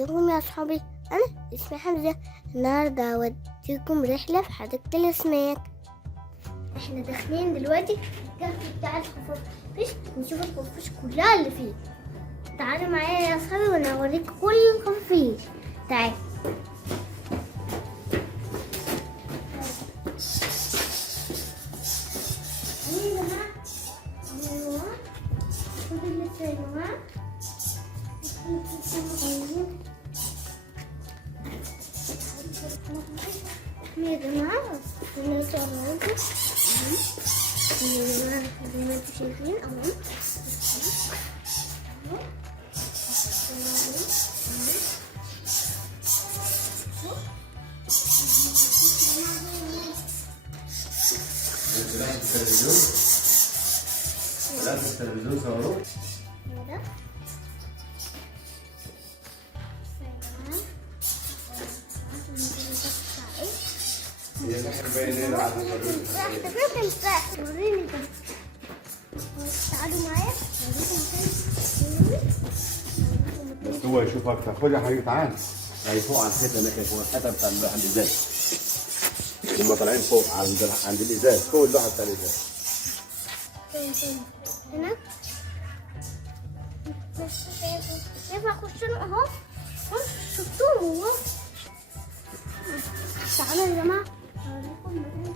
ازيكم يا اصحابي؟ انا اسمي حمزة. النهارده هوديكم رحلة في حديقة الاسماك. احنا داخلين دلوقتي الكهف بتاع الخفافيش نشوف الخفافيش كلها اللي فيه. تعالوا معايا يا اصحابي وانا اوريكم كل الخفافيش. تعالوا. يا جماعة الناس أمامكم يا جماعة زي ما انتم شايفين أهو. التلفزيون صوروه. وريني ده. تعالوا معايا بس هو يشوف اكتر. خد يا حبيبي تعال. هي فوق على الحته هناك، فوق الحته بتاع اللوحه الازاز. هم طالعين فوق عند الازاز، فوق اللوحه بتاع الازاز. هنا شايف اخش اهو. شفتوهم اهو. تعالوا يا جماعه اوريكم مكان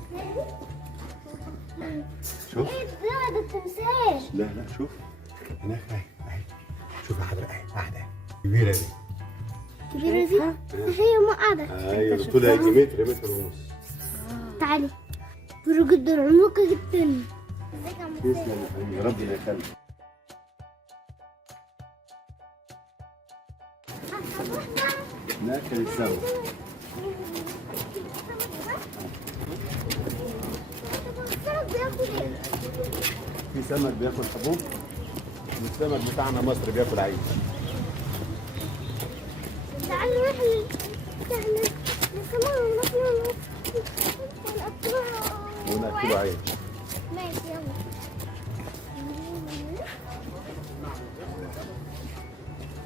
تاني. شوف. ايه ده التمثال؟ لا شوف هناك اهي. شوف يا حضرتك اهي قاعده كبيره دي. كبيره دي؟ هي ما قاعده. ايوه طولها متر ونص. تعالي. كبيره جدا عميقه جدا. تسلم يا حبيبي، ربنا يخليك. ناكل السمك. في سمك بياكل حبوب، والسمك بتاعنا مصر بياكل عيش. تعالوا نروح وناكله عيش. ماشي يلا.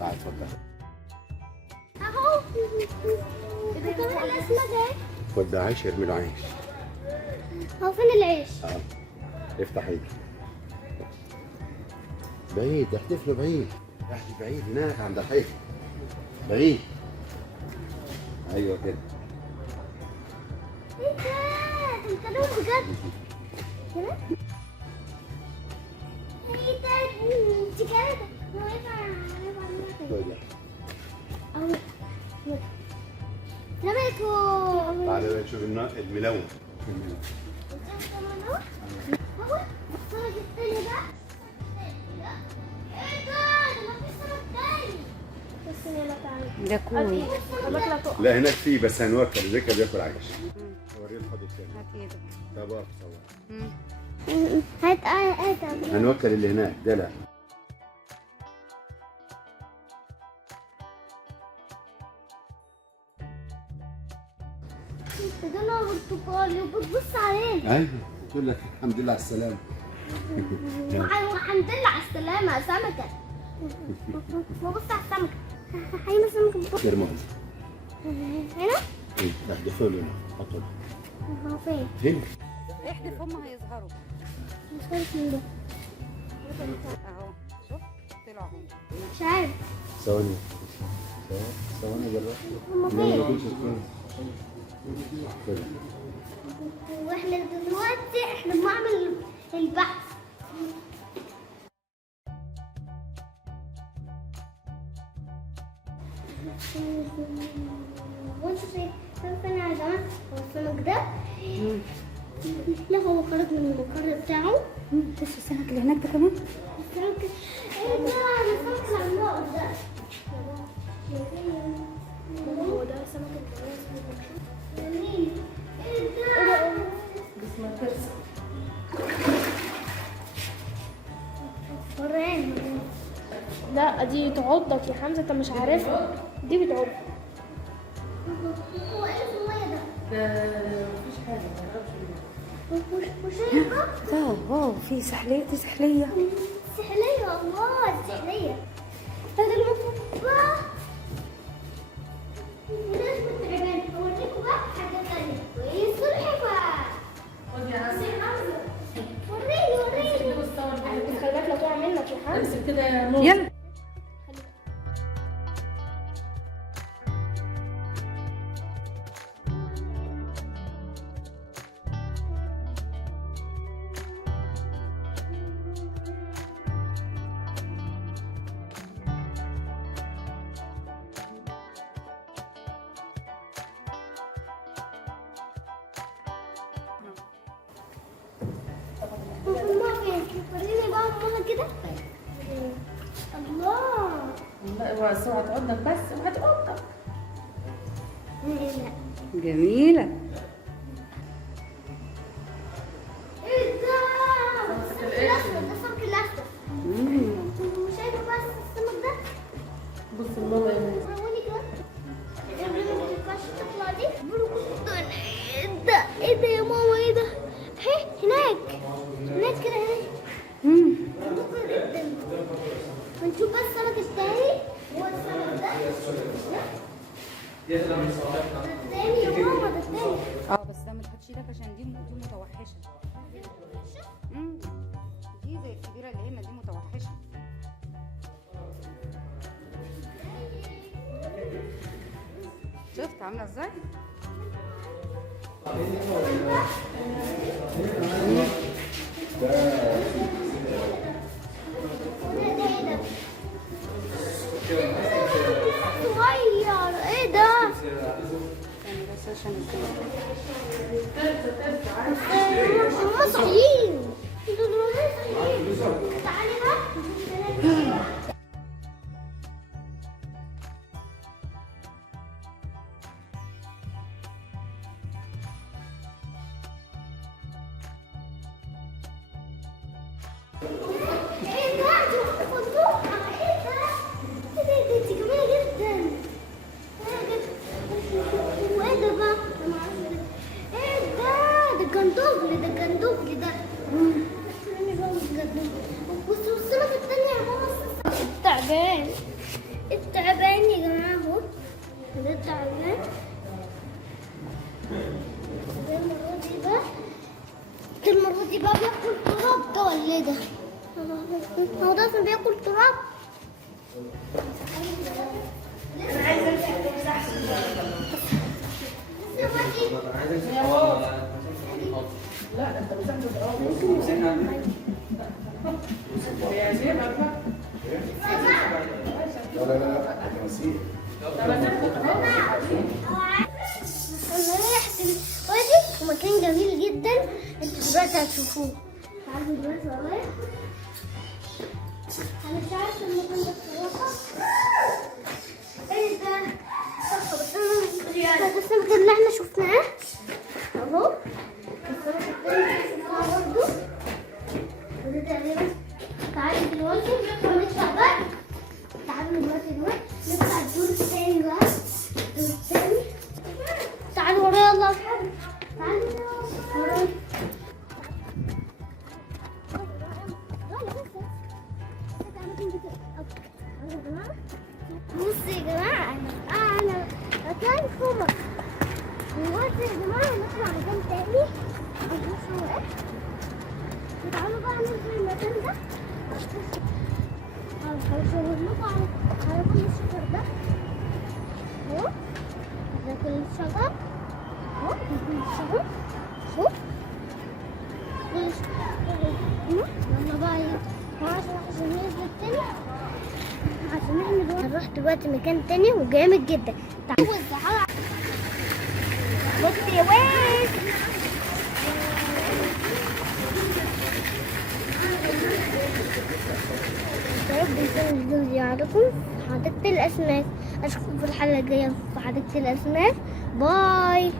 تعال اتفضل. اهو ده كمان الاسماك اهي. خد ده عيش، ارمي له عيش. هو فين العيش؟ افتح ايدك. بعيد، احتفلوا بعيد. تحت بعيد هناك عند الحيط. بعيد. ايوه كده. ايه ده؟ انت نوم بجد؟ كده؟ ايه ده؟ انت كده؟ اهو. سلامكم. تعالى بقى نشوف الملون. اهو السمك التاني ده. ايه ده مفيش سمك تاني. بس يلا تعالى. ده كوي. لا هناك فيه، بس هنوكل زي كده بياكل عيش. اوريه الحوض الثاني. اكيد. طب اقف صور. هات هنوكل اللي هناك ده. لا ده لونه برتقالي وبتبص عليه. ايوه بتقول لك الحمد لله على السلامه. الحمد لله على السلامة يا سمكة. ببص على السمكة. حين السمكة كرمال. هنا؟ ايه احذفوا له هنا، حطوا له. هو فين؟ هنا. احذف هم هيظهروا. مش عارف مين ده. اهو شوف طلعوا هم. مش عارف. ثواني بالراحه. هما ما فين؟ ياكلش كده. واحنا دلوقتي بنعمل البحث. وانتوا شايفين يا جماعة هو السمك ده؟ لا هو خرج من المقر بتاعه. بص السمك اللي هناك ده كمان. السمك ايه ده؟ السمك اللي عملاق ده. هو ده سمك جميل. ايه ده؟ جسم الكرسي. وراني. لا دي تعضك يا حمزة، انت مش عارفها، دي بتعض. هو ايه في المية ده؟ مفيش حاجه ما اعرفش. وشايفة؟ واو في سحليه. دي سحليه. سحلية. الله السحلية. هذا المفروض ماما فين؟ وريني بقى ماما كده. الله. والله بس اوعى تعضك، بس اوعى تعضك. لا. جميلة. ايه ده؟ السمك الأسود، ده السمك الأسود. شايفة بس السمك ده؟ بص الماما يا ماما. وروني كده. قبل ما تنفعش تطلع دي. ايه ده؟ ايه ده يا ماما؟ ايه ده؟ هي هناك. هناك كده هناك. منطقة جدا. ونشوف بس السمك التاني. هو السمك ده. ده التاني يا ماما، ده التاني. بس ده ما تحطش ايدك عشان دي متوحشة. دي زي الكبيرة اللي هنا، دي متوحشة. شفت عاملة ازاي؟ صغير. ايه ده؟ بس عشان هم صحيين. دول صحيين. تعالي بقى. ايه ده؟ دي فندوقة. ايه ده؟ ايه ده؟ دي جميلة جدا. وايه ده بقى؟ انا معرفش ده. ايه ده؟ ده جندوفلي، ده جندوفلي ده. بص السمك التانية يا ماما. التعبان. التعبان يا جماعة اهو. ده التعبان. ده المرة دي بقى. المرة دي بقى بياكل تراب ده ولا ايه ده؟ هو ده اصلا بياكل تراب؟ انا عايزه امسك تمساح. لا ده انت دلوقتي ومكان جميل جدا. انتوا دلوقتي هتشوفوه. تعالوا دلوقتي ورايا. انا مش عارفه المكان ده بصراحه. ايه ده؟ ده السمك اللي احنا شفناه اهو. السمك التاني اللي شفناه برضه. وده تقريبا. تعالوا دلوقتي نطلع بقى. تعالوا دلوقتي نطلع الدور التاني بقى. الدور التاني. تعالوا ورايا يلا يا اصحابي. تعالوا ورايا. بصوا يا جماعة أنا مكان سمك. دلوقتي يا جماعة نطلع مكان تاني. بصوا إيه. تعالوا بقى ننزل المكان ده. هشاور لكم على كل الشجر ده. أهو. ده كل الشجر. أهو كل الشجر. شوف. يلا بقى عشان ننزل تاني. عشان احنا هنروح دلوقتي مكان تاني وجامد جدا. تعالوا الزحارة. بص يا واد. يا رب يكون الفيديو يعجبكم في حديقة الأسماك. أشوفكم في الحلقة الجاية في حديقة الأسماك. باي.